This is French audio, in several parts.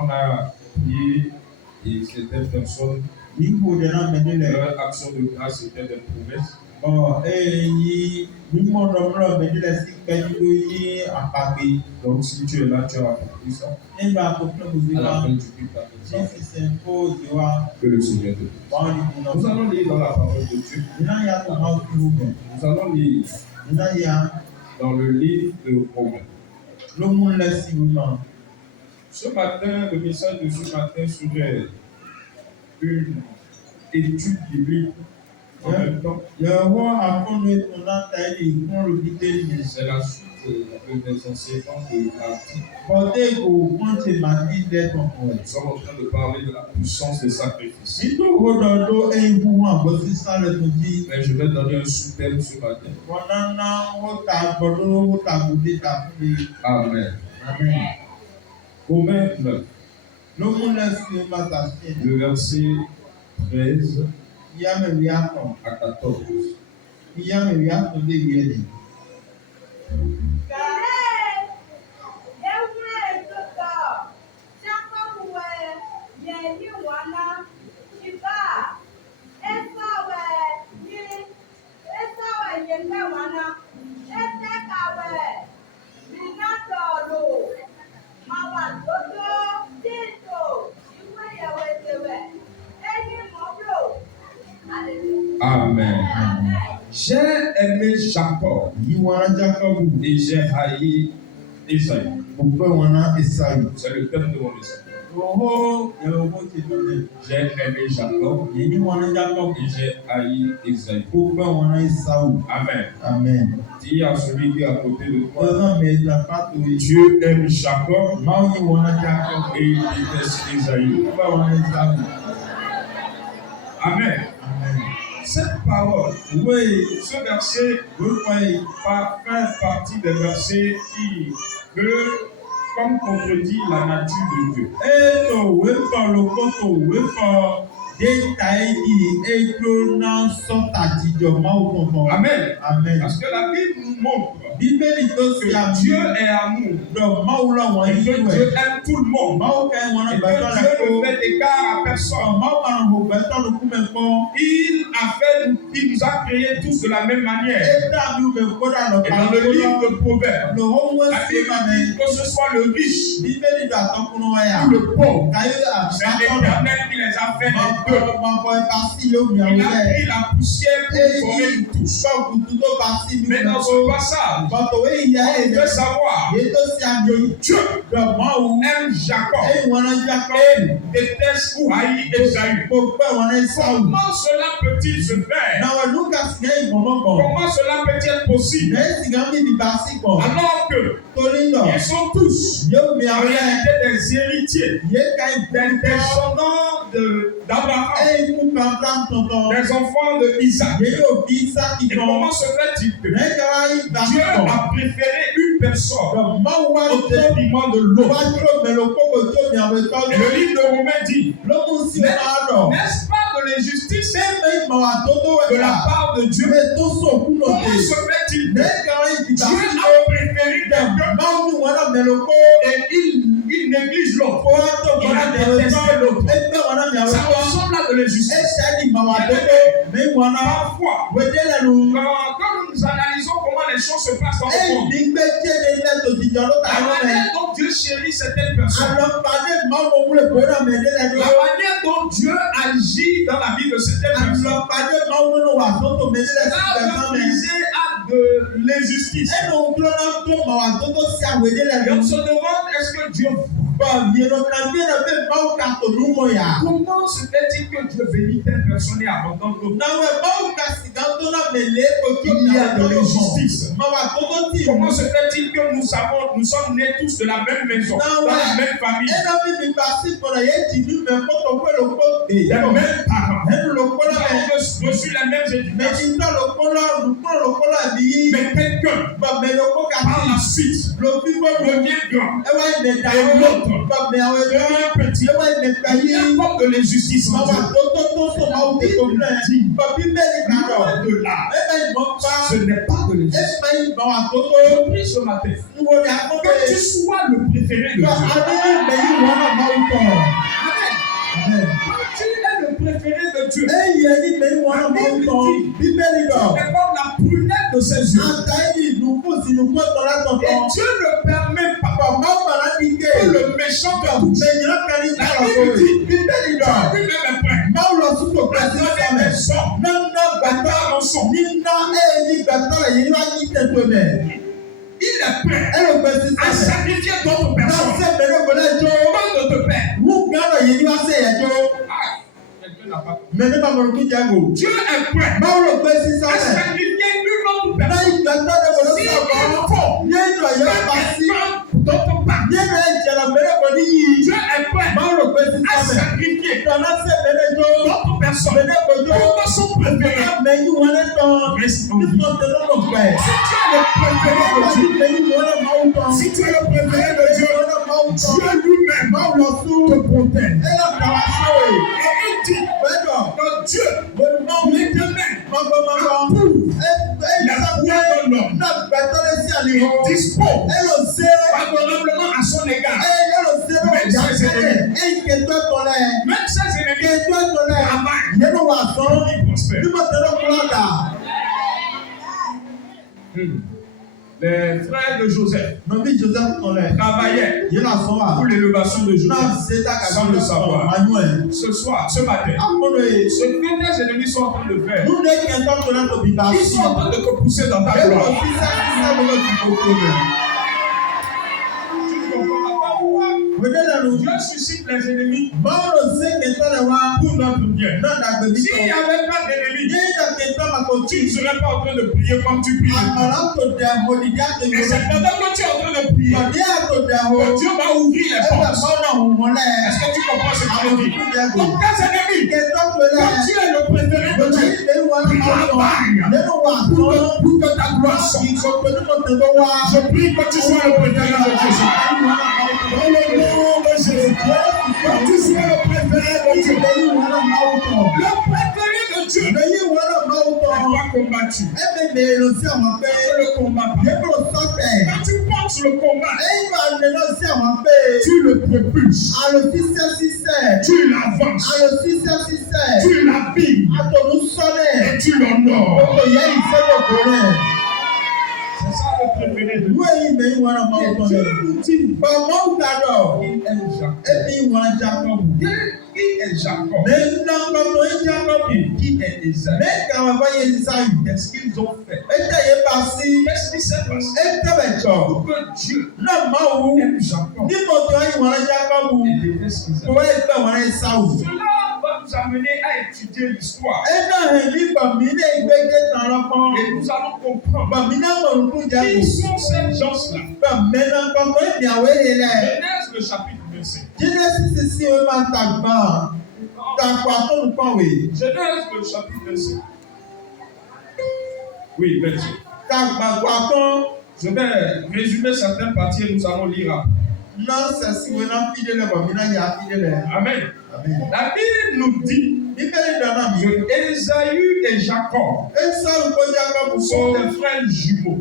on a prié et certaines personnes, leur action de grâce était des promesses. Donc si tu es là, tu as compris ça. À la fin du culte, que le Seigneur te bénisse. Nous allons lire dans la parole de Dieu. Nous allons lire dans le livre de Romains. Ce matin, le message de ce matin serait une étude biblique en même temps. C'est la suite des enseignements de mardi. Nous sommes en train de parler de la puissance des sacrifices. Mais je vais donner un sous-thème ce matin. Amen. Romains 9. Le verset 13 à 14. Amen. J'ai aimé Jacob et j'ai haï Esaü. C'est le thème de mon message. J'ai aimé Jacob et j'ai haï Esaü. Amen. Dis à celui qui est à côté de toi, Dieu aime Jacob et il déteste Esaü. Amen. Cette parole, ce verset fait partie des versets qui veulent, comme contredit la nature de Dieu. Amen. Parce que la Bible nous montre que Dieu est amour. Et que Dieu aime tout le monde. Et que Dieu ne fait d'écart à personne. Il nous a créés tous de la même manière. Et dans le livre de Proverbes, la Bible dit que ce soit le riche ou le pauvre, c'est l'Éternel qui les a fait les deux. Il a pris la poussière pour former une touche. Mais dans ce passage, on veut savoir que Dieu aime Jacob et déteste ou haït Esaü. Comment cela peut-il se faire? Comment cela peut être possible? Alors que ils sont tous en réalité des héritiers, des descendants d'Abraham, des enfants de Isaac. Et comment se fait-il que Dieu a préféré une personne au détriment de l'autre? Et le livre de Romains dit, n'est-ce pas de l'injustice de la part de Dieu? Comment se fait-il que Dieu a préféré quelqu'un et il néglige l'autre? Il a détesté l'autre. Ça ressemble à de l'injustice. Parfois, quand nous analysons comment les choses se passent dans le monde, la manière dont Dieu chérit certaines personnes, la manière dont Dieu agit dans la vie de certaines personnes, ça va viser à de l'injustice. Et on se demande, est-ce que Dieu comment se fait-il que Dieu bénit telle personne et abandonne l'autre? Il y a de l'injustice. Comment se fait-il que nous sommes nés tous de la même maison, dans la même famille, les mêmes parents, nous avons reçu les mêmes éducations, mais quelqu'un par la suite devient grand et l'autre devient petit. Il y a comme de l'injustice en Dieu. Loin de là, ce n'est pas de l'injustice. Je prie ce matin que tu sois le préféré de Dieu. comme la prunelle de ses yeux. Et Dieu ne permet pas que le méchant te touche. La Bible dit, Dieu lui-même est prêt. Il est prêt à sacrifier d'autres personnes. Pas de te père. Dieu est prêt à sacrifier une autre personne. Si il faut d'autre part, Dieu est prêt à sacrifier d'autres personnes pour que son préféré reste en vie. Si tu es le préféré de Dieu, Dieu lui-même te protège. Et il dit que Dieu, l'éternel, approuve la foi de l'homme. Il dispose favorablement à son égard. Même ses ennemis travaillent pour y prospérer. Les frères de Joseph travaillaient pour l'élévation de Joseph sans le savoir. Ce soir, ce matin, ce que tes ennemis sont en train de faire, ils sont en train de te pousser dans ta gloire. Dieu suscite les ennemis pour notre bien. S'il n'y avait pas d'ennemis, tu ne serais pas en train de prier comme tu pries. Et c'est pendant que tu es en train de prier que Dieu va ouvrir les portes. Est-ce que tu comprends ce que je dis? Donc tes ennemis, quand tu es le préféré de Dieu, travaille pour que ta gloire sorte. Je prie que tu sois le préféré de Jésus. Dans le nom de Jésus, que tu sois le préféré de Dieu. Le préféré de Dieu n'est pas combattu. Le combat. Quand tu portes le combat, tu le propulses. Tu l'avances. Tu l'habilles. Et tu l'honores. C'est ça le préféré de Dieu. Dieu nous dit, il est Jacob. Qui est Jacob? Qui est Esaü? Qu'est-ce qu'ils ont fait? Qu'est-ce qui s'est passé? Pour que Dieu aime Jacob et déteste Esaü. Cela va nous amener à étudier l'histoire. Et nous allons comprendre qui sont ces gens-là. Genèse le chapitre 25. Genèse le chapitre 25. Oui, 25. Je vais résumer certaines parties et nous allons lire après. Amen. La Bible nous dit que Esaü et Jacob sont des frères jumeaux.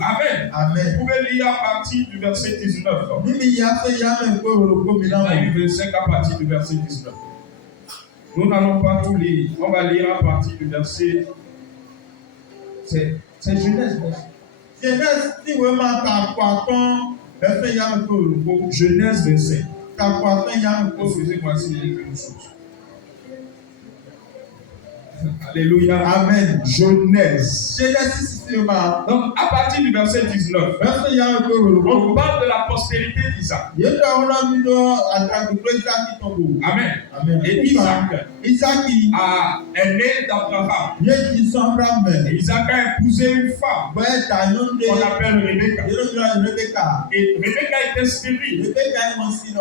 Amen. Vous pouvez lire à partir du verset 19. Esaü 25 à partir du verset 19. Nous n'allons pas tout lire. On va lire à partir du verset. C'est Genèse. Genèse 25. Excusez-moi si j'ai une chose. Alléluia. Amen. Genèse. Donc, à partir du verset 19, on parle de la postérité d'Isaac. Amen. Et Isaac est né d'Abraham. Isaac a épousé une femme qu'on appelle Rebecca. Et Rebecca était stérile.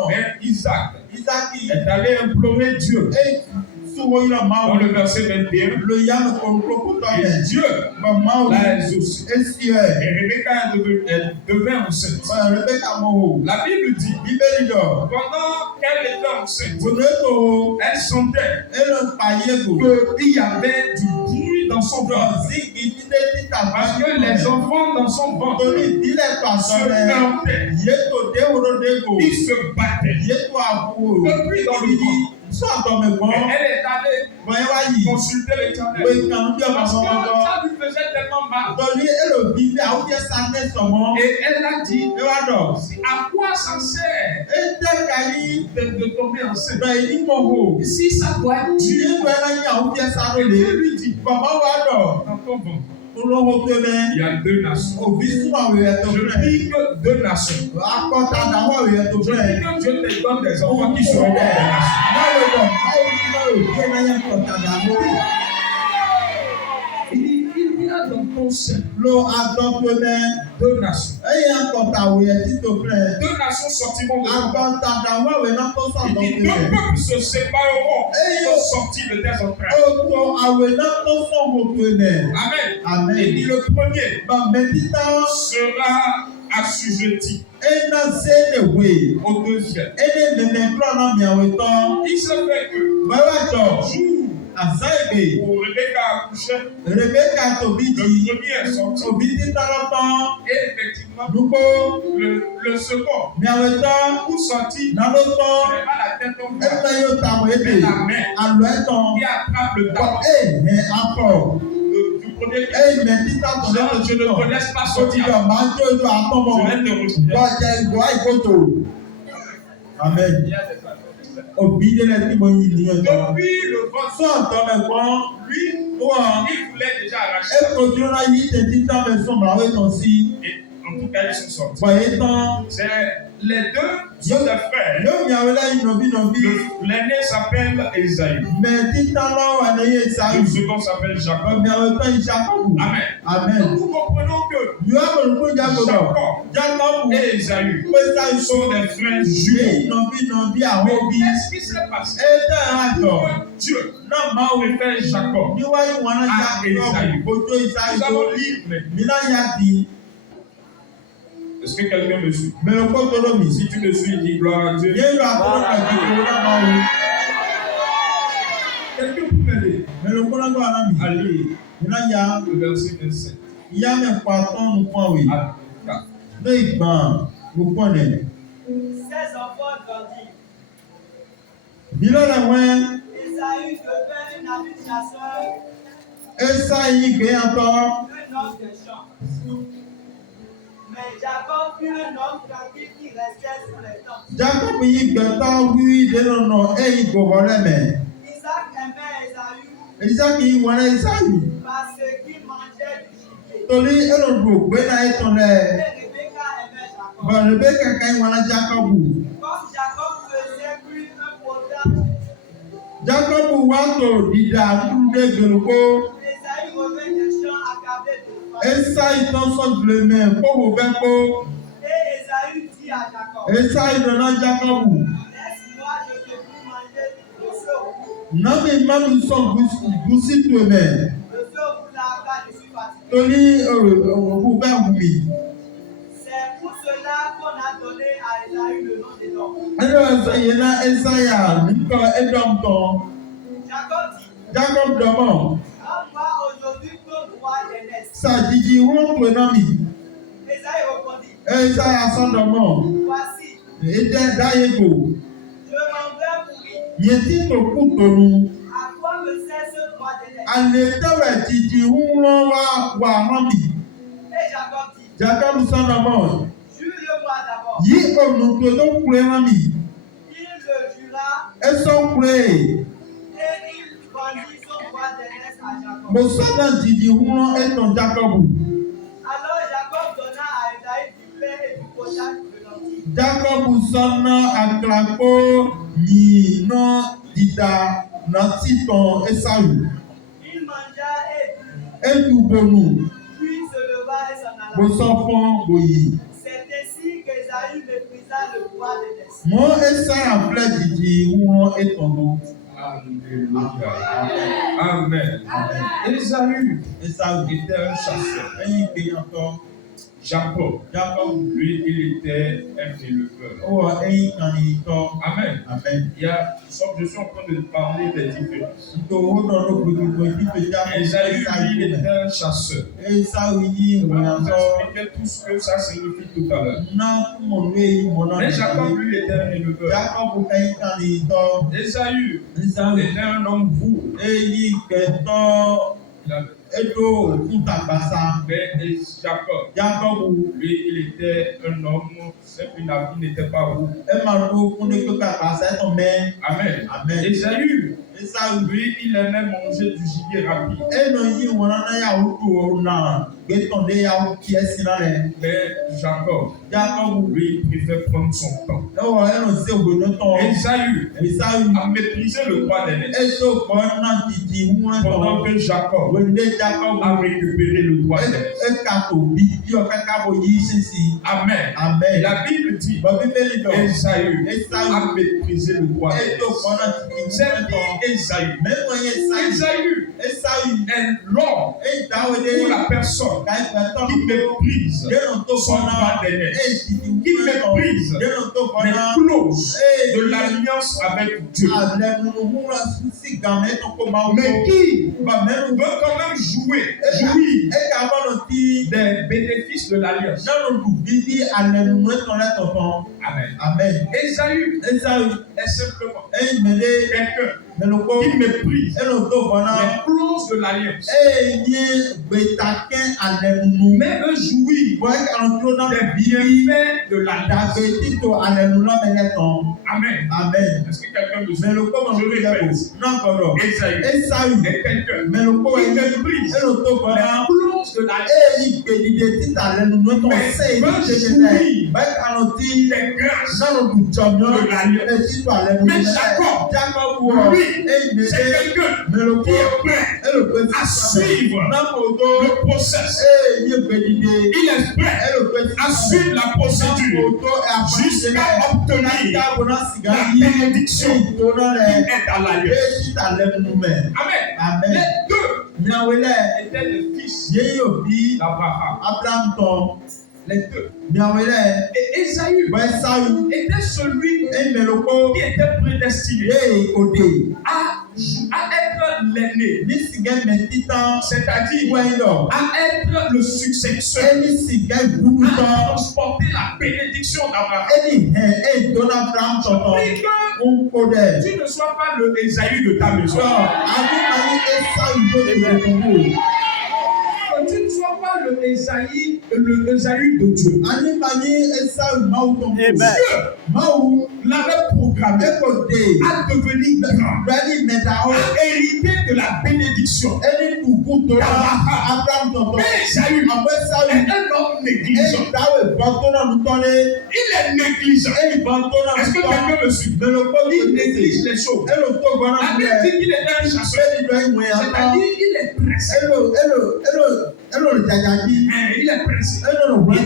Mais Isaac est allé implorer Dieu. Dans le verset 21, et Dieu l'a exaucé. Et Rebecca devint enceinte. La Bible dit, pendant qu'elle était enceinte, elle sentait qu'il y avait du bruit dans son ventre. Parce que les enfants dans son ventre se meurtaient. Ils se battaient. Depuis dans le ventre. elle est allée consulter l'Éternel. Parce que ça lui faisait tellement mal. Et elle a dit, à quoi ça sert de tomber enceinte? Si ça doit être Dieu, Dieu lui dit, dans ton ventre, il y a 2 nations. Je dis que 2 nations. Je dis que Dieu te donne des enfants qui seront des nations. Il y a dans ton sein 2 nations. 2 nations sortiront de toi. Il dit 2 peuples se sépareront pour sortir de tes entrailles. Amen. Il dit le premier sera assujetti au deuxième. Il se fait que jour où Rebecca a accouché, le premier est sorti. Et effectivement, le second, où sorti, n'est pas la tête au bras, mais la main qui attrape le talon. Je ne te laisse pas sortir. Je vais te retrouver. Amen. Depuis le ventre, lui, il voulait déjà arracher. Et en tout cas, ils sont sortis. C'est les 2 sont des frères. L'aîné s'appelle Esaïe. Le second s'appelle Jacob. Amen. Donc nous comprenons que Jacob et Esaïe sont des frères jumeaux. Mais qu'est-ce qui s'est passé? Dieu préfère Jacob à Esaïe. Nous allons lire maintenant. Est-ce que quelqu'un me suit? Si tu me suis, dis gloire à Dieu. Quelqu'un peut m'aider? Allez, le verset 27. Ses enfants grandirent. Esaü devint un habile chasseur, un homme des champs. Mais Jacob fut un homme tranquille qui restait sur les tentes. Isaac aimait Esaü parce qu'il mangeait du gibier. Et Rebecca aimait Jacob. Comme Jacob faisait plus un potage, Esaü revint des champs accablé de faim. Et Esaü dit à Jacob, laisse-moi, je te prie manger le feu au bout. Le feu au bout là, je suis fatigué. C'est pour cela qu'on a donné à Esaü le nom d'Édom. Jacob dit, donne-moi aujourd'hui ton droit d'aînesse. Esaü répondit, voici, je m'en vais mourir. À quoi me sert ce droit d'aînesse? Et Jacob dit, jure-le-moi d'abord. Il le jura et il vendit son droit d'aînesse à Jacob. Alors Jacob donna à Esaü du pain et du potage de lentilles. Il mangea et but, puis se leva et s'en alla. C'est ainsi qu'Esaü méprisa le droit d'aînesse. Amen. Esaü était un chasseur. Jacob, lui, il était un éleveur. Amen. Je suis en train de parler des différences. Esaü, lui, il était un chasseur. On vous expliquait tout ce que ça signifie tout à l'heure. Mais Jacob, lui, il était un éleveur. Esaü était un homme fou. Mais Jacob, lui, il était un homme, il n'était pas roux. Amen. Esaü, lui, il aimait manger du gibier rapide. Mais Jacob, lui, il préfère prendre son temps. Esaü a méprisé le roi des neiges. Pendant que Jacob a récupéré le roi des neiges. Amen. Et la Bible dit Esaü a méprisé le roi des neiges. C'est Esaü est l'homme ou la personne qui méprise son roi des neiges, qui méprise les clauses de l'alliance avec Dieu, mais qui veut quand même jouir des bénéfices de l'alliance. Amen. Esaü est simplement quelqu'un qui méprise les clauses de l'alliance, mais veut jouir des bienfaits de l'alliance. Amen. Est-ce que quelqu'un me suit? Je répète, Esaü est quelqu'un qui méprise les clauses de l'alliance, mais veut jouir des grâces de l'alliance. Mais Jacob, lui, c'est quelqu'un qui est prêt à suivre le process. Il est prêt à suivre la procédure jusqu'à obtenir la bénédiction qui est dans l'alliance. Amen. Les deux étaient les fils d'Abraham. Les deux. Et Esaü était celui qui était prédestiné à être l'aîné, c'est-à-dire à être le successeur, à transporter la bénédiction d'Abraham. Tu ne sois pas le Esaü de ta maison. Tu ne sois pas le Esaü de Dieu. Dieu l'avait programmé à devenir grand, à hériter de la bénédiction d'Abraham. Mais Esaü est un homme négligent. Il est négligent. Est-ce que quelqu'un me suit? Il néglige les choses. La Bible dit qu'il était un chasseur. C'est-à-dire qu'il est pressé. Il est pressé. Il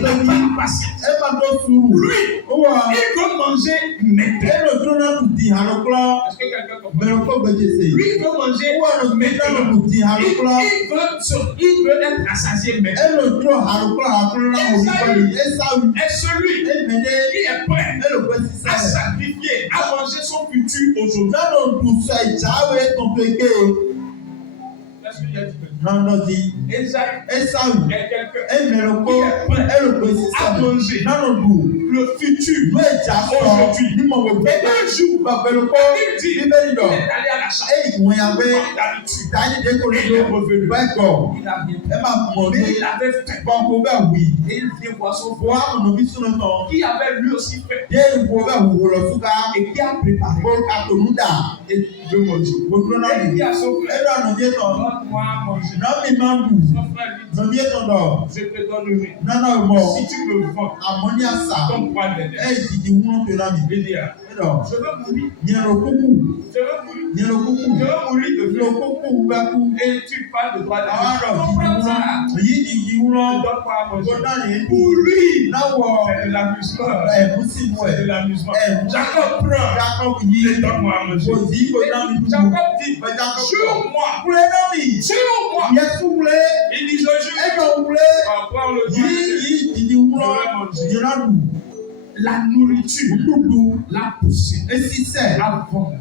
n'a pas de patience. Lui, il veut manger maintenant. Est-ce que quelqu'un comprend? Lui, il veut manger maintenant. Il veut être rassasié maintenant. Et celui qui est prêt à sacrifier, à manger son futur aujourd'hui. Esaü est quelqu'un qui est prêt à manger le futur aujourd'hui. Et un jour, il dit qu'il est allé à la chasse. Comme d'habitude, il est revenu. Il avait fait. Et il vient voir son frère qui avait lui aussi fait. Et qui a préparé. Et il veut manger. Et il dit à son frère, donne-moi à manger. Son frère lui dit, je te donnerai. Si tu me vends ton poids de l'air. Il dit, je veux mourir. Je veux mourir de faim. Et tu parles de droit de l'air. Donne-moi à manger. Pour lui, c'est de l'amusement. Jacob prend et donne-moi à manger. Jacob dit, sur moi moi. Il dit Jésus, après le jour, la nourriture, la poussée, avant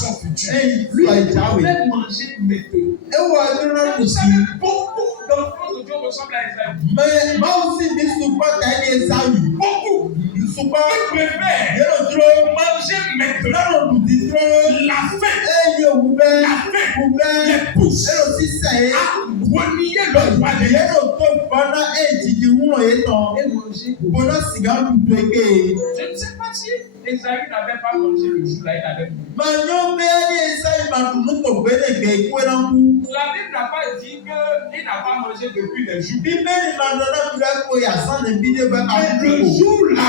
son futur. Lui, il pouvait manger maintenant. Vous savez, beaucoup d'enfants de Dieu ressemblent à Esaü. Beaucoup. Ils préfèrent manger maintenant la faim, les pousse à renier le roi de Je ne sais pas si Esaü n'avait pas mangé le jour-là, il avait mouru. La Bible n'a pas dit qu'il n'a pas mangé depuis des jours. Mais le jour-là,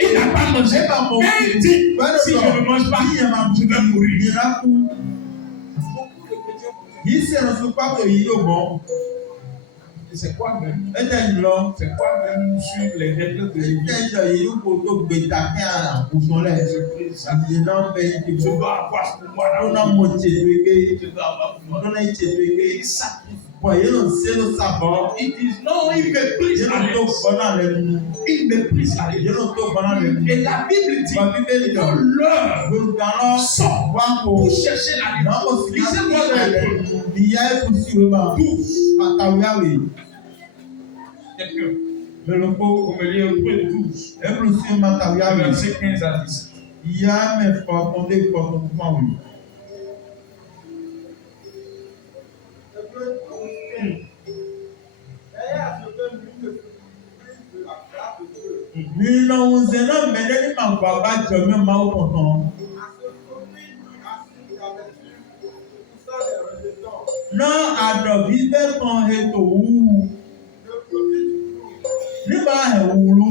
il n'a pas mangé. Mais il dit, si je ne mange pas, je vais mourir. Et c'est quoi même? C'est quoi même sur les règles de l'Église? Je dois avoir ce pouvoir-là. Je dois avoir ce pouvoir-là. Il sacrifie. It is non, il méprise la lettre. Il méprise la lettre. Et la Bible dit que l'heure sort pour chercher la lettre. Lisez-moi le 12. Quelqu'un. Au milieu de 12. Verset 15 à 10. Non, adọ̀bí bẹ́ẹ̀ kan ètò wúwo. Nígbà ẹ̀wùrú.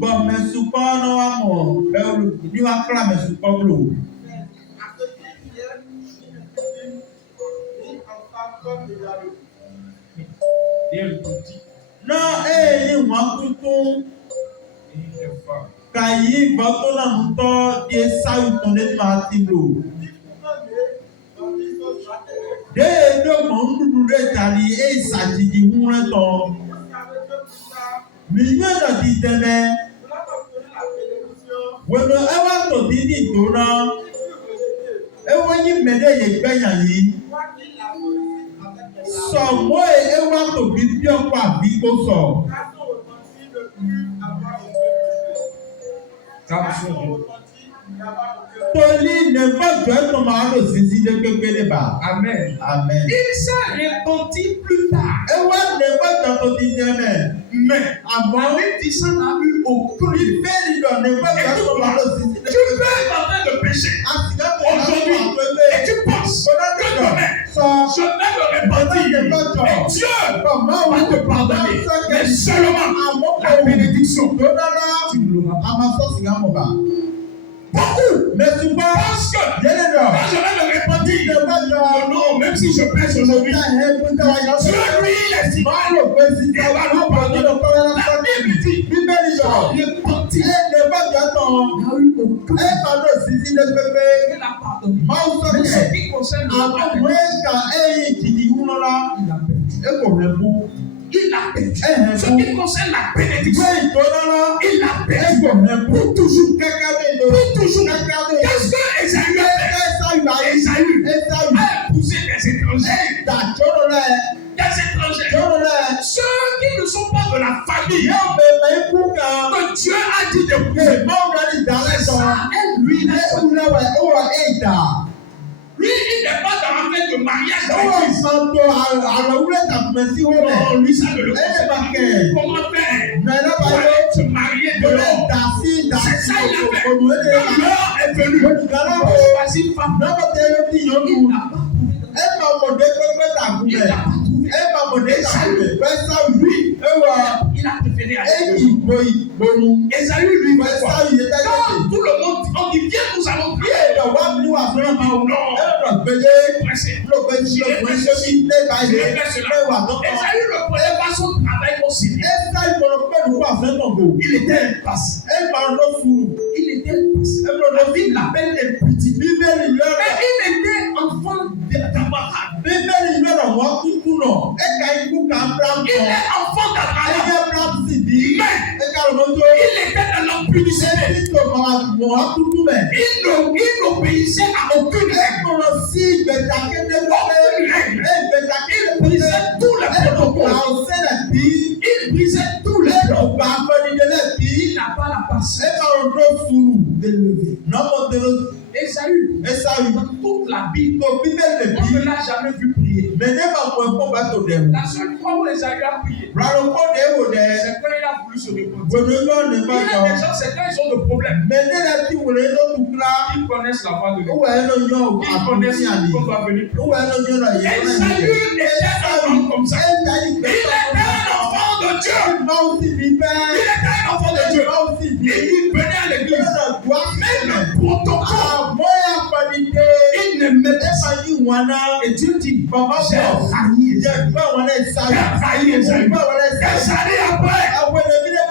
Bọ̀ mẹ̀sùkọ́ náà wà mọ̀ ẹ̀wùrú ní wàá kíra mẹ̀sùkọ́ gbòò. Non, ní wọ́n tuntun. Kàyí bọ́tò náà ń tọ́ di sáyù tó ní máa ti lò. Déédéé mọ̀ ń dúdú dé tàbí ìsàjìjì wúrẹ́ tán. Mìíràn náà ti tẹ̀lé. Wèlò ẹwà tó ti ní ìdóná. Ewé yí mẹ́lẹ̀ yẹ gbẹ̀yàn yìí. Sọ̀mọ́ ẹwà tó bí bí ọ̀pọ̀ àbí kó sọ̀. Toli ne va pas tomber au zizi de pépé bas. Amen. Amen. Il s'est repenti plus tard. Et ouais, ne va pas tomber mais avant, il s'en a eu aucun. Il fait ne va pas tomber au zizi de pépé. Tu peux en train de pécher aujourd'hui et tu penses que demain je vais me repentir et Dieu va te pardonner. Mais seulement la bénédiction. Tu ne l'auras pas. Beaucoup ne sont pas parce que quand je vais me repentir, non, même si je pêche aujourd'hui, Dieu lui il est si mal, il va nous pardonner. La Bible dit, repentir. Mais ce qui concerne il a perdu. Ce qui concerne la bénédiction, il a perdu. Pour toujours. Pour toujours. Qu'est-ce que Esaü a fait? Esaü a épousé des étrangers. Ceux qui ne sont pas de la famille, que Dieu a dit d'épouser. C'est ça, elle, lui, lui, il n'est pas dans la fête de mariage. Non, lui, ça ne le concerne pas. Comment faire pour aller se marier de l'homme? C'est ça, il a fait. L'heure est venue pour choisir une femme. Il n'a pas trouvé. Il n'a pas trouvé. Lui, il a préféré aller. Esaü, lui, quand tout le monde on dit viens, nous allons prier. Non. Pressé. Esaü ne prenait pas son travail au sérieux. Il était impassible. Il était impassible. La Bible l'appelle impudent. Mais il était enfant d'Adam. nọ. Eka ikú ka Abraham Il nọ. est enfant d'Abraham. Ẹyẹ Abraham sì bí. Mais Eka ló tó. il était dans l'impunité. Ṣé títò máa wọ̀ ọ́ dúdú mẹ́? Il n'obéissait à aucune règle. Ẹ̀kọ́rọ̀ sí ìgbẹ̀dàkéde wọlé. Ìgbẹ̀dàkéde Il brisait tous les protocoles. àwọn sẹ́lẹ̀ bí. Il brisait tous les protocoles. Ẹ̀dọ̀gba akọ́nidẹ́lẹ̀ bí. Il n'a pas la patience Ẹ̀ka ọ̀dọ́ sùúrù. d'élever. Nọ́mọ̀ tẹ̀lé. Esaü, Esaü. toute la Bible, Tó bíbélì on bí. ne l'a jamais vu prier. Mẹ̀dẹ́ máa mọ ẹ̀kọ́ bá tó dẹ̀. La seule fois où Esaü a prié, Rárá kọ́ de wò dẹ̀. c'est quand il a voulu se répondre. Gbèdé lọ́ọ̀ ní Il bá y a jọ. des gens, c'est quand ils ont des problèmes. Mẹ̀dẹ́ la ti wòlé ló tu kura. Ils connaissent la voix de Dieu. Ó wà ẹ́ lọ yọ Ils connaissent àbúrò àlè. qu'on doit venir Ó wà ẹ́ lọ yọ lọ yẹ. Esaü était un homme comme ça. Il était un enfant de Dieu. Il était un enfant de Dieu. Et il venait à l'église. Mais le protocole, il ne mettait pas. Et Dieu dit, j'ai failli Esaü. J'ai failli Esaü. Esaü après,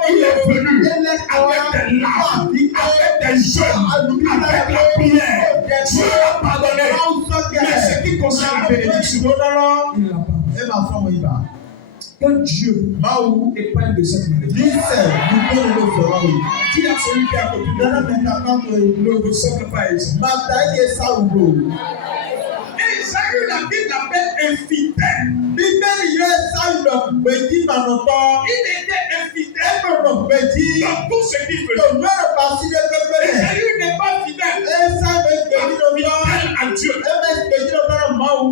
il est venu avec des larmes, avec des jeûnes, avec la prière. Dieu l'a pardonné. Mais ce qui concerne la bénédiction, il l'a pas. Que Dieu épargne de cette maladie. Dis à celui qui est à côté de lui, ne ressemble pas à Esaü. Et Esaü, la Bible l'appelle infidèle. Il était infidèle dans tout ce qu'il faisait. Esaü n'est pas fidèle. Fidèle à Dieu.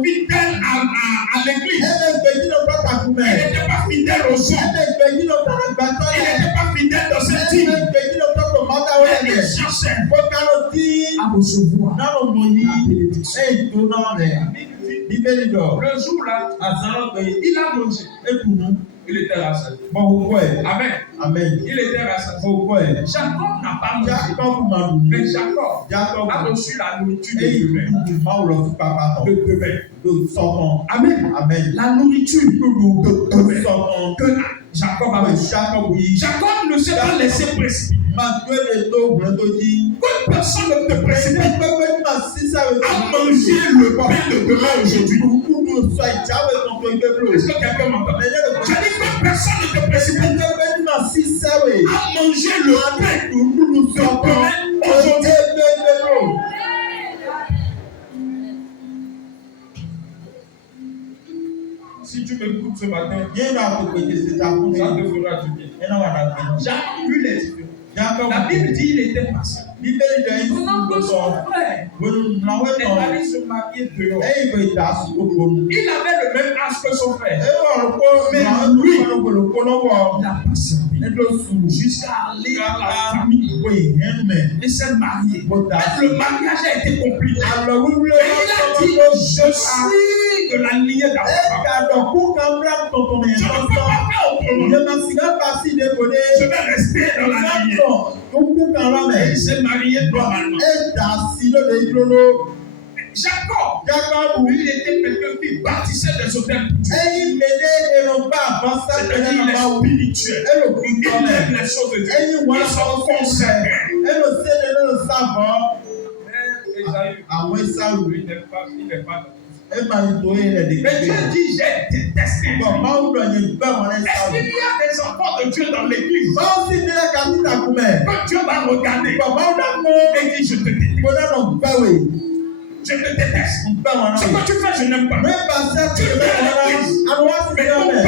Fidèle à l'église. Il n'était pas fidèle aux hommes. Il n'était pas fidèle dans cette vie. Il cherchait à recevoir la bénédiction. Le jour là, il a mangé. Il était rassasié. Amen. Il était rassasié. Jacob n'a pas mangé. Mais Jacob a reçu la nourriture de demain. Amen. La nourriture de demain. Que Jacob a reçu. Jacob ne s'est pas laissé précipiter. Que personne ne te précipite à manger le pain de demain aujourd'hui. Est-ce que quelqu'un m'entend? J'ai dit que personne ne te précipite à manger le pain de demain aujourd'hui. Si tu m'écoutes ce matin, ça te fera du bien. J'ai vu les différences. La Bible dit qu'il était patient. Pendant que son frère est allé se marier dehors, il avait le même âge que son frère. Mais lui, il a patienté jusqu'à aller à la famille et s'est marié. Le mariage a été compliqué. Et il a dit, je suis de la lignée d'Abraham. Je ne peux pas faire autrement. Je vais rester dans la lignée. Et il s'est marié normalement. Jacob, lui, il était quelqu'un qui bâtissait des hôtels. C'est-à-dire il est spirituel. Il aime les choses de Dieu. Ils sont conséquents. Mais Esaü, lui, il n'est pas. Mais Dieu dit, j'ai détesté. Est-ce qu'il y a des enfants de Dieu dans l'église? Que Dieu va regarder et dit, je te déteste. Je te déteste. Ce que tu fais, je n'aime pas. Tu viens à l'église, mais ton cœur n'est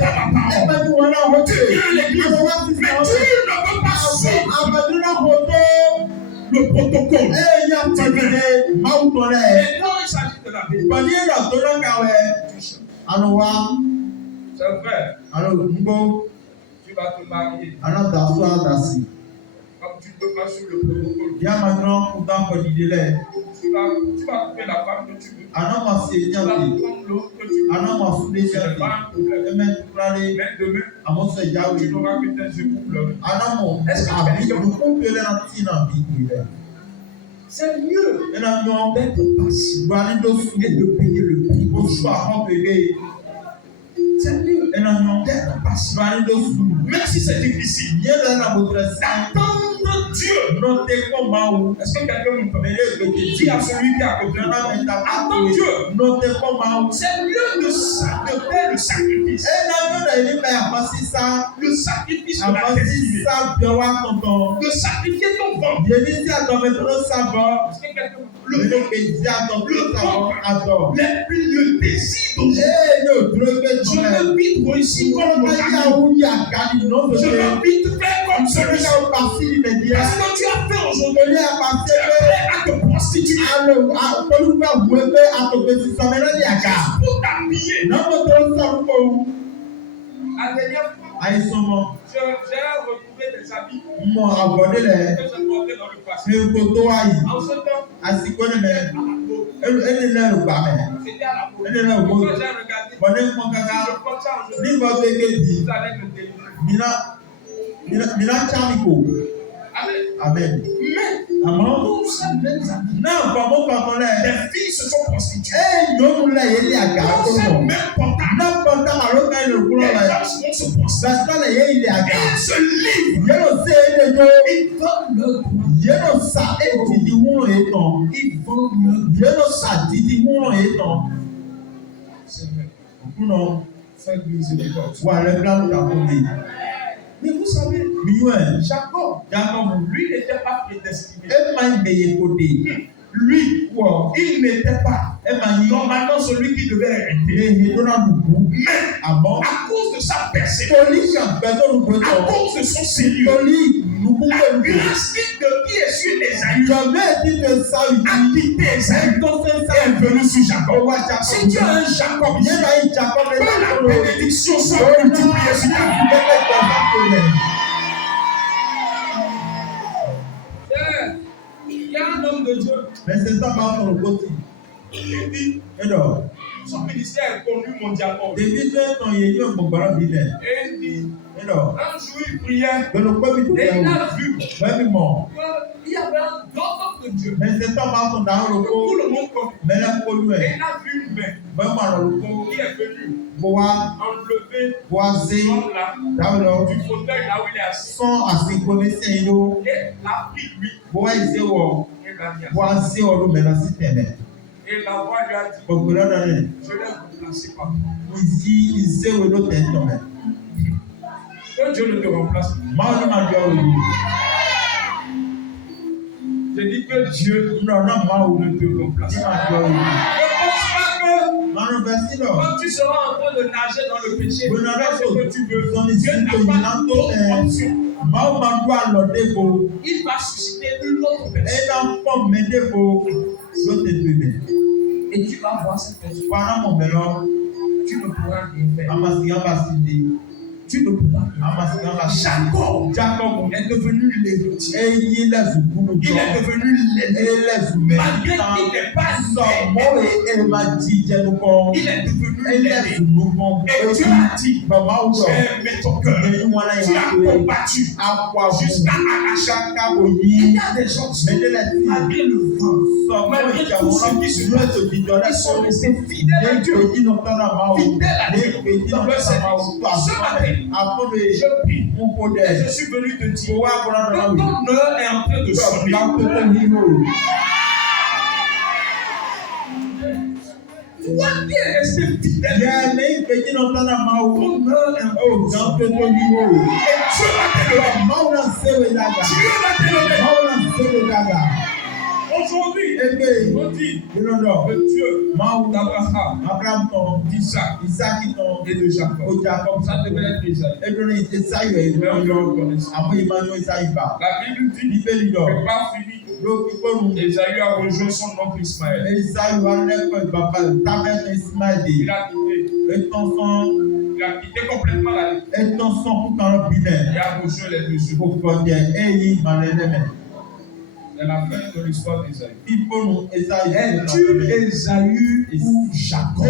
pas ma parole. Tu viens à l'église, mais tu ne veux pas suivre le protocole. Et quand il s'agit de la Bible, c'est vrai, tu vas te marier. Comme tu ne peux pas suivre le protocole, tu vas trouver la femme que tu veux. Tu vas prendre l'autre que tu veux. Ce n'est pas un problème. Mais demain, tu n'auras que tes époux pleurer. Est-ce que c'est mieux d'être patient et de payer le prix pour soi. C'est mieux d'être patient. Même si c'est difficile, d'attendre Attends Dieu. Est-ce que quelqu'un me permet de dire à celui qui est à côté? Attends Dieu. C'est mieux de faire le sacrifice. Le sacrifice de la destinée. De sacrifier ton ventre. Le désir je veux vite réussir comme mon ami. Je veux vite faire comme celui-ci. Parce que tu as fait aujourd'hui, tu es prêt à te prostituer. Pour t'habiller. La dernière fois, j'ai retrouvé des habits que je portais dans le passé. En ce temps, c'était à la peau. Quand j'ai regardé, si je porte ça aujourd'hui, vous allez me délivrer. Amen. Mais nous sommes des filles se sont prostituées. Nous sommes même portables. Les gens vont se prostituer. Et ils se livrent. Ils vendent leur droit. Ils vendent leur droit. Non. Faites miséricorde. Mais vous savez, Jacob, lui n'était pas prédestiné. Lui, il n'était pas normalement celui qui devait hériter. Mais à cause de sa persévérance, à cause de son Seigneur, la grâce qui est sur Esaü a quitté Esaü et est venue sur Jacob. Si tu as un Jacob ici, quand la bénédiction sera multipliée sur ta vie. Il y a un homme de Dieu. Il dit, son ministère est connu mondialement. Et il dit, un jour il priait et il a vu qu'il y avait un grand homme de Dieu. Que tout le monde connaît. Et il a vu une main qui est venue enlever l'homme là du fauteuil là où il est assis. Et l'a pris lui. Et la voix lui a dit, je ne vous remplace pas. Que Dieu ne te remplace pas. Je dis que Dieu ne te remplace pas. Quand tu seras en train de nager dans le péché, fais ce que tu veux. Dieu n'a pas d'autre option. Il va susciter une autre personne. Et tu vas voir cette personne. Tu ne pourras rien faire. Tu ne pourras rien faire. Jacob est devenu l'héritier. Il est devenu l'héritier. Malgré qu'il n'est pas il est devenu l'héritier. Et Dieu a dit, j'ai aimé ton cœur. Tu as combattu jusqu'à Arachaka. Il y a des gens qui, malgré le vent, malgré tout ce qui se passe, ils sont restés fidèles à Dieu. Fidèles à Dieu. Dans le service. Ce matin, je prie et je suis venu te dire que ton heure est en train de sonner. Toi qui es resté fidèle, ton heure est en train de sonner. Et Dieu va t'élever. Aujourd'hui, on dit que Dieu, d'Abraham, d'Isaac et de Jacob. Ça devait être Isaïe. Mais on le reconnaît. La Bible dit que pas fini. Esaü a rejoint son oncle Ismaël. Il a quitté complètement la vie. Il a rejoint les deux yeux. C'est la fin de l'histoire d'Esaü. Es-tu Esaü ou Jacob?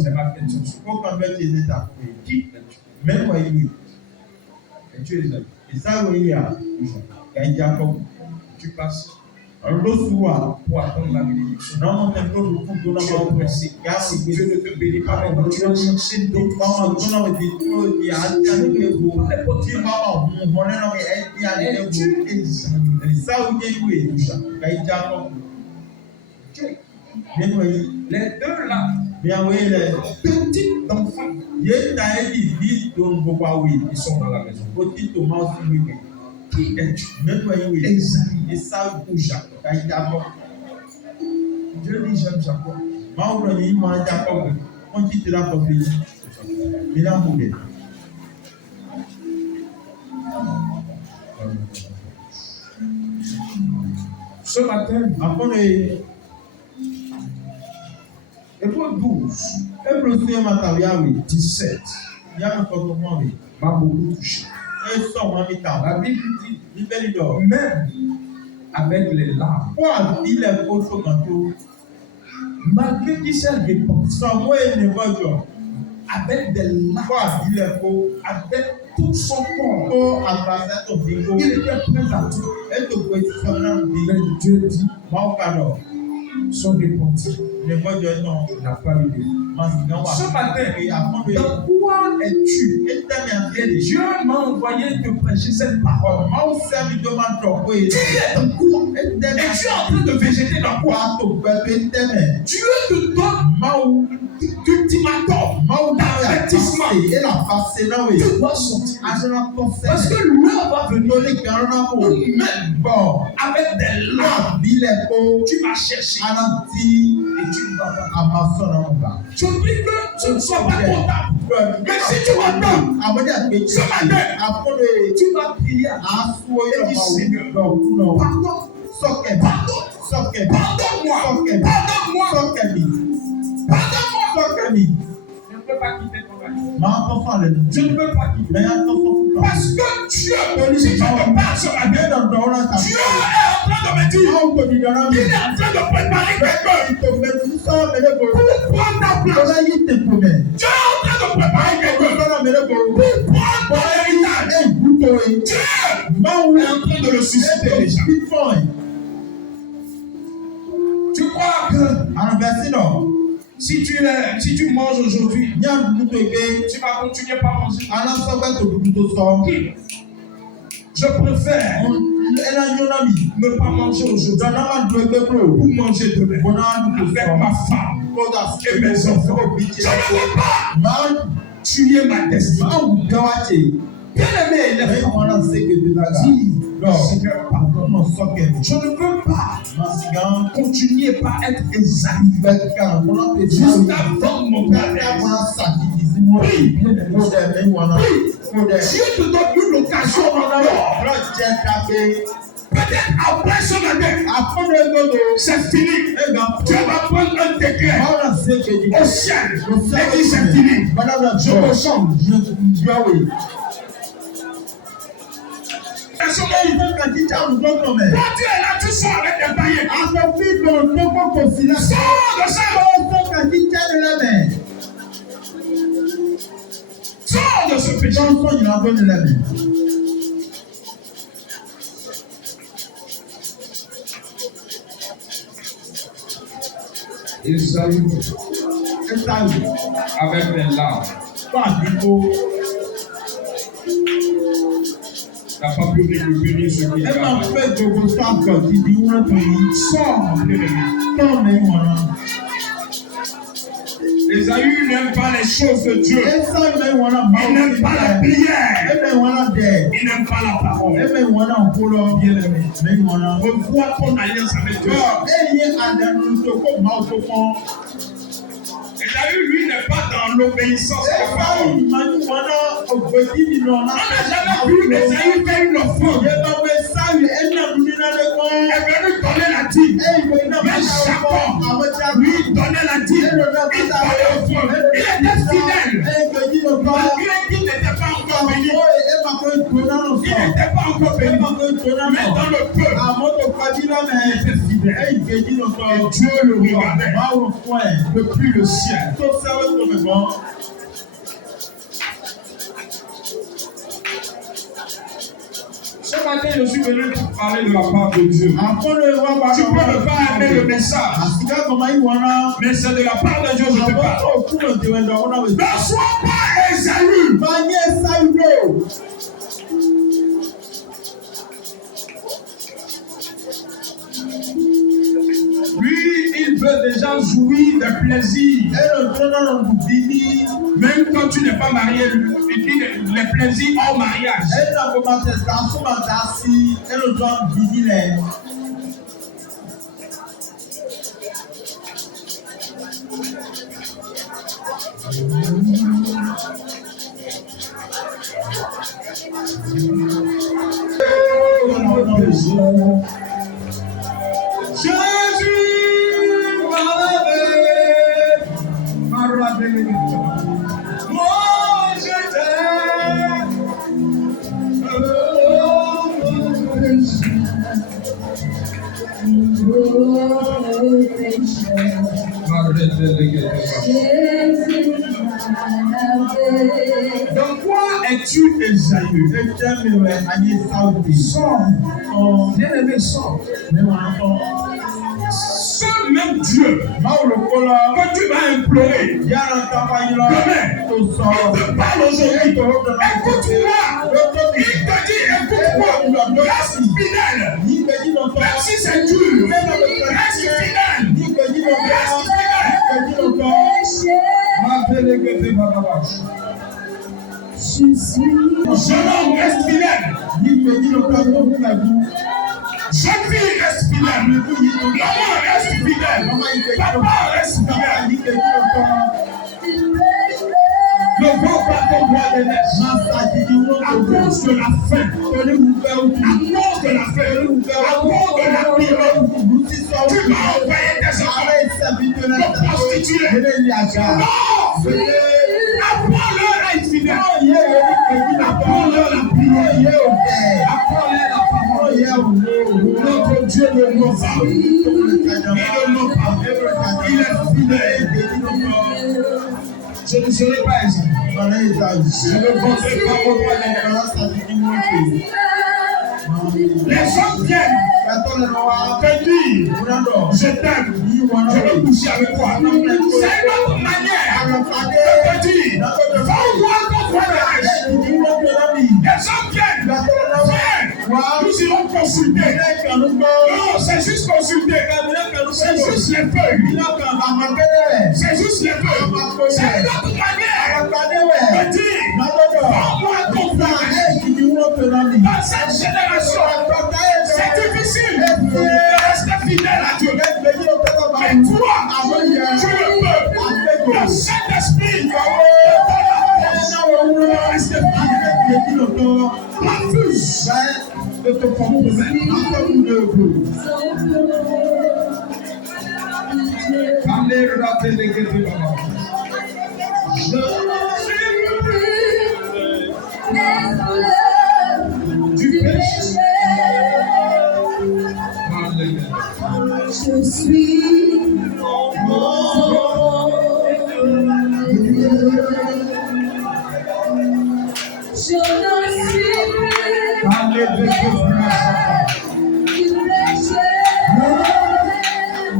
C'est ma question. Qui es-tu? Es-tu Esaü ou Jacob? Tu passes pour attendre la bénédiction. Si Dieu ne te bénit pas, tu vas chercher d'autres les deux là, petits enfants, ils sont dans la maison. Qui es-tu? Esaü ou Jacob? Dieu dit j'aime Jacob. Ce matin, Hébreux 12, Hébreux 17, m'a beaucoup touché. La Bible dit, même avec les larmes, malgré qu'il s'est répandu, avec des larmes, avec tout son corps, il était prêt à tout. Mais Dieu dit, son répandu n'a pas eu lieu. Ce matin, dans quoi es-tu? Dieu m'a envoyé te prêcher cette parole. Tu es dans quoi? Es-tu en train de végéter dans quoi? Dieu te donne ultimatum, d'avertissement. Tu dois sortir. Parce que l'heure va venir où même avec des larmes, tu vas chercher. Et tu ne vas pas. Je prie que tu ne sois pas comptable. Mais si tu m'entends, ce matin, tu vas prier et dire Seigneur, pardonne-moi. Je ne peux pas quitter ton mari. Je ne peux pas quitter. Parce que Dieu, si je te parle ce matin, Dieu est en train de me dire qu'il est en train de préparer quelqu'un pour prendre ta place. Dieu est en train de préparer quelqu'un pour prendre ton héritage. Dieu est en train de le susciter déjà. Tu crois que si tu manges aujourd'hui, tu vas continuer par manger. Je préfère ne pas manger aujourd'hui pour manger demain avec ma femme et mes enfants. Je ne veux pas tuer ma destinée. Bien-aimé, Seigneur, pardonne-moi. Je ne veux pas continuer par être Esaü juste avant mon père. Prie, Dieu te donne une occasion encore. Peut-être après ce matin, c'est fini. Tu vas prendre un décret au ciel et dire c'est fini. Je me change. Quand tu es là, tu sors avec des païens. Sors de ça. Sors de ce péché. Esaü avec des larmes. N'a pas pu récupérer ce qu'il a fait. Sors, Esaü n'aime pas les choses de Dieu. Il n'aime pas la prière. Il n'aime pas la parole. Revois ton alliance avec Dieu. Esaü, lui, n'est pas dans l'obéissance à la parole. On n'a jamais vu Esaü faire une offrande. Elle est venue donner la dîme. Mais Jacob lui donnait la dîme. Il était fidèle. Malgré qu'il n'était pas encore béni. Il n'était pas encore béni. Mais dans le peuple, il était fidèle. Et Dieu le regardait depuis le ciel. Ce matin, je suis venu pour parler de la part de Dieu. Tu peux ne pas aimer le message, mais c'est de la part de Dieu que je te parle. Ne sois pas Ésaü. Lui, il veut déjà jouir des plaisirs. Même quand tu n'es pas marié, il dit les plaisirs hors mariage. Jésus m'a levé, moi je t'aime. Dans quoi es-tu Ésaü? Sors, bien-aimé, sors. Seul même Dieu que tu vas implorer demain, il te parle aujourd'hui. Écoute-moi. Il te dit, écoute-moi, reste fidèle. Même si c'est dur, reste fidèle. Jeune homme, reste fidèle. Jeune fille, reste fidèle. Maman, reste fidèle. Papa, reste fidèle. Ne vends pas ton droit de naître à cause de la faim, à cause de la faim, à cause de la pire. Tu vas envoyer tes enfants te prostituer. Non! Apprends-leur à être fidèle. Apprends-leur la prière. Apprends-leur la parole. Notre Dieu ne ment pas. Il ne ment pas. Il est fidèle. Je ne serai pas ici. Je ne vendrai pas votre les gens viennent te dire je t'aime, je veux coucher avec toi. C'est notre manière de te dire va-moi ton voyage. Les gens viennent, nous irons consulter. Non, c'est juste consulter. C'est juste les feuilles. C'est juste les feuilles. C'est notre manière de dire va-moi ton voyage. Dans cette génération, c'est difficile de rester fidèle à Dieu. Mais toi, tu le peux. Le Saint-Esprit te donne la force de rester fidèle. Refuse de te compromettre. Du péché. Je suis enfant de Dieu. Je ne suis plus du péché.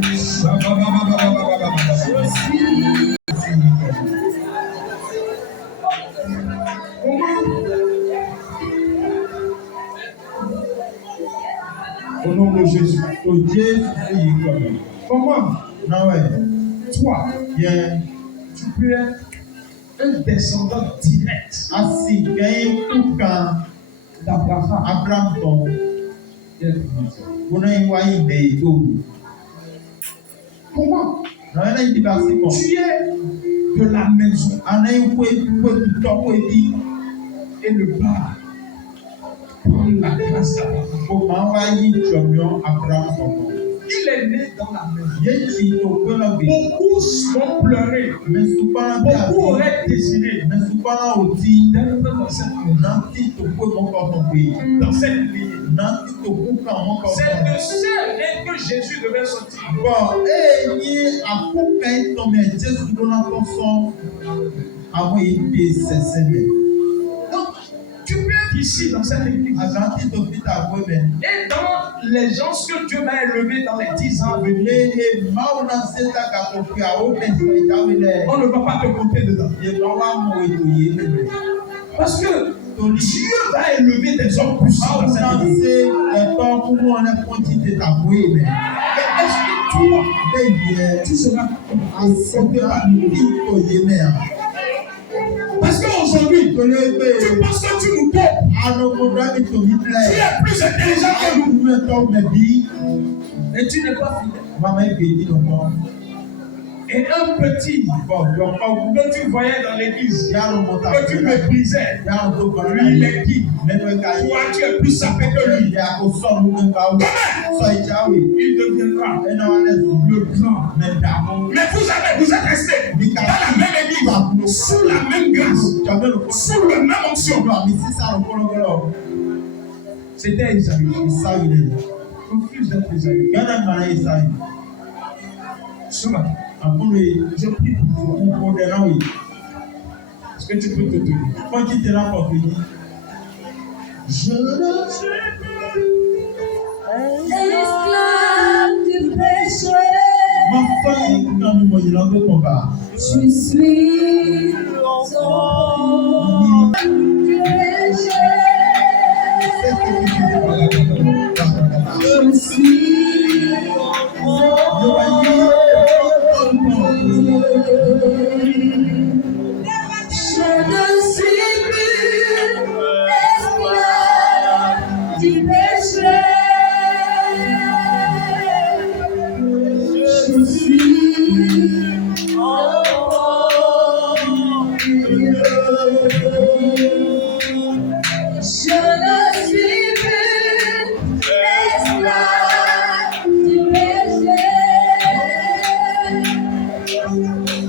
Je suis au nom de Jésus. Comment toi, tu peux être un descendant direct d'Abraham. Comment tu es de la maison et le bar pour la grâce d'Abraham. Il est né dans la maison. Beaucoup ont pleuré. Beaucoup auraient désiré d'être dans cette maison. Dans cette ligne. C'est de ce règne que Jésus devait sortir. Donc, tu peux être ici dans cette église. Et dans les gens que Dieu va élever dans les 10 ans à venir, on ne va pas te compter dedans. Parce que Dieu va élever des hommes puissants dans cette église. Est-ce que toi, tu seras parce qu'aujourd'hui, tu penses que tu nous tapes. Tu es plus intelligent que nous. Et tu n'es pas fidèle. Et un petit que tu voyais dans l'église, que tu méprisais, lui il est qui? Toi tu es plus sapé que lui. Il deviendra le grand. Mais vous êtes restés dans la même église, sous la même grâce, sous la même onction. C'était Isaïe. Le fils d'Isaïe. Ce matin, je prie pour toi. Est-ce que tu peux te tenir? Je ne suis plus esclave du péché. Je suis enfant du péché. Je suis enfant du Je ne suis plus esclave du péché. Je suis enfant de Dieu. Je ne suis plus esclave du péché.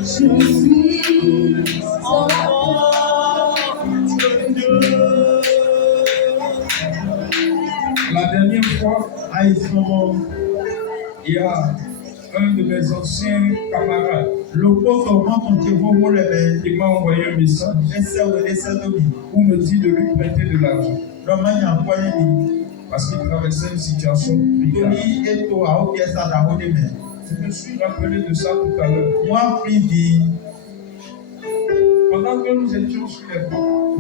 Je suis enfant de Dieu. La dernière fois, il y a un de mes anciens camarades qui m'a envoyé un message où me dit de lui prêter de l'argent parce qu'il traversait une situation bizarre. Je me suis rappelé de ça tout à l'heure. Pendant que nous étions sur les bancs,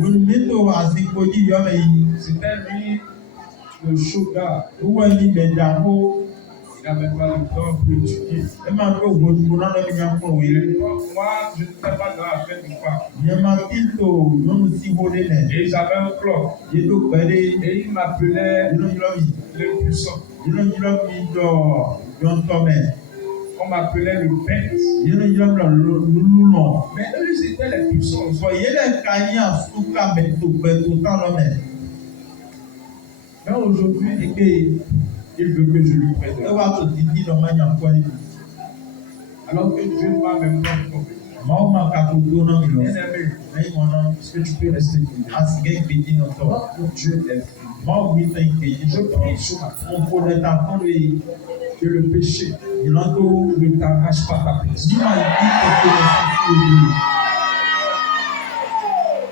c'était lui le chauffeur. Il n'avait pas le temps pour étudier. Moi, je n'étais pas dans la fête du parc. Et j'avais un club. Et il m'appelait le puissant. On m'appelait le père. Mais eux, c'était les puissants. Mais aujourd'hui, il veut que je lui prête. Alors que Dieu m'a même pas trouvé. Bien-aimé, est-ce que tu peux rester fidèle? Dieu est fidèle. Je prie ce matin que le péché ne t'arrache pas ta place.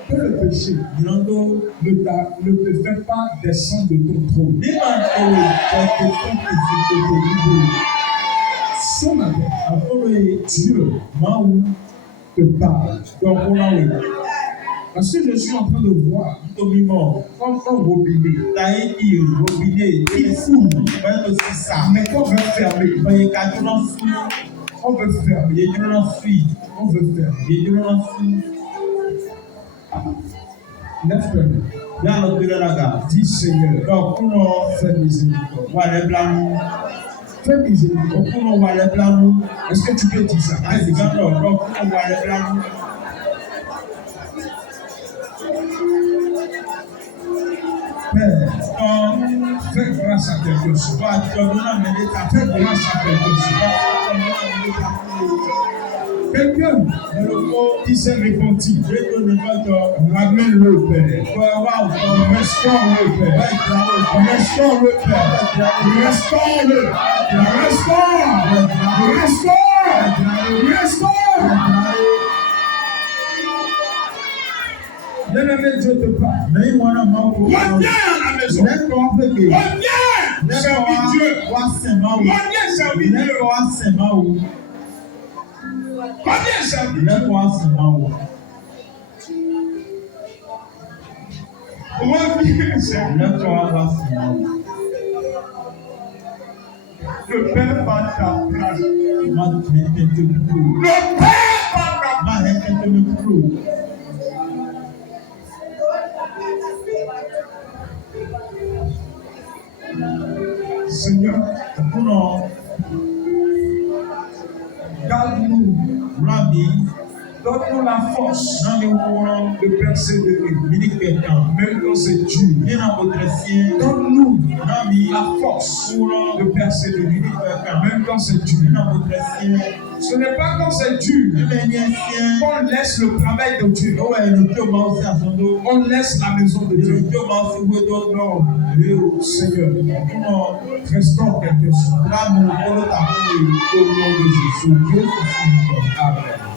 Que le péché ne te fait pas descendre de ton trône. Ce matin, Dieu te parle. Parce que je suis en train de voir comme un robinet qui coule, mais qu'on veut fermer. On veut fermer. On veut fermer. Lève-toi. Dis Seigneur, fais miséricorde. Fais miséricorde. Est-ce que tu peux dire ça? Père, fais grâce à quelque chose. Fais grâce à quelque chose. Quelqu'un qui s'est repenti, ramène-le, Père. Restaure-le, Père. Restaure-le, Père. Restaure-le. Restaure. Bien-aimé, Dieu te parle. Reviens à la maison. Reviens servir Dieu. Reviens servir Dieu. Reviens servir Dieu. Reviens servir Dieu. Le Père va ta place. Le Père va ta place. Seigneur, garde-nous, donne-nous la force de persévérer, même quand c'est dur. Donne-nous la force de persévérer, même quand c'est dur. Ce n'est pas quand c'est dur qu'on laisse le travail de Dieu. On laisse la maison de Dieu. Non, Seigneur, restons quelque chose. Au nom de Jésus. Amen.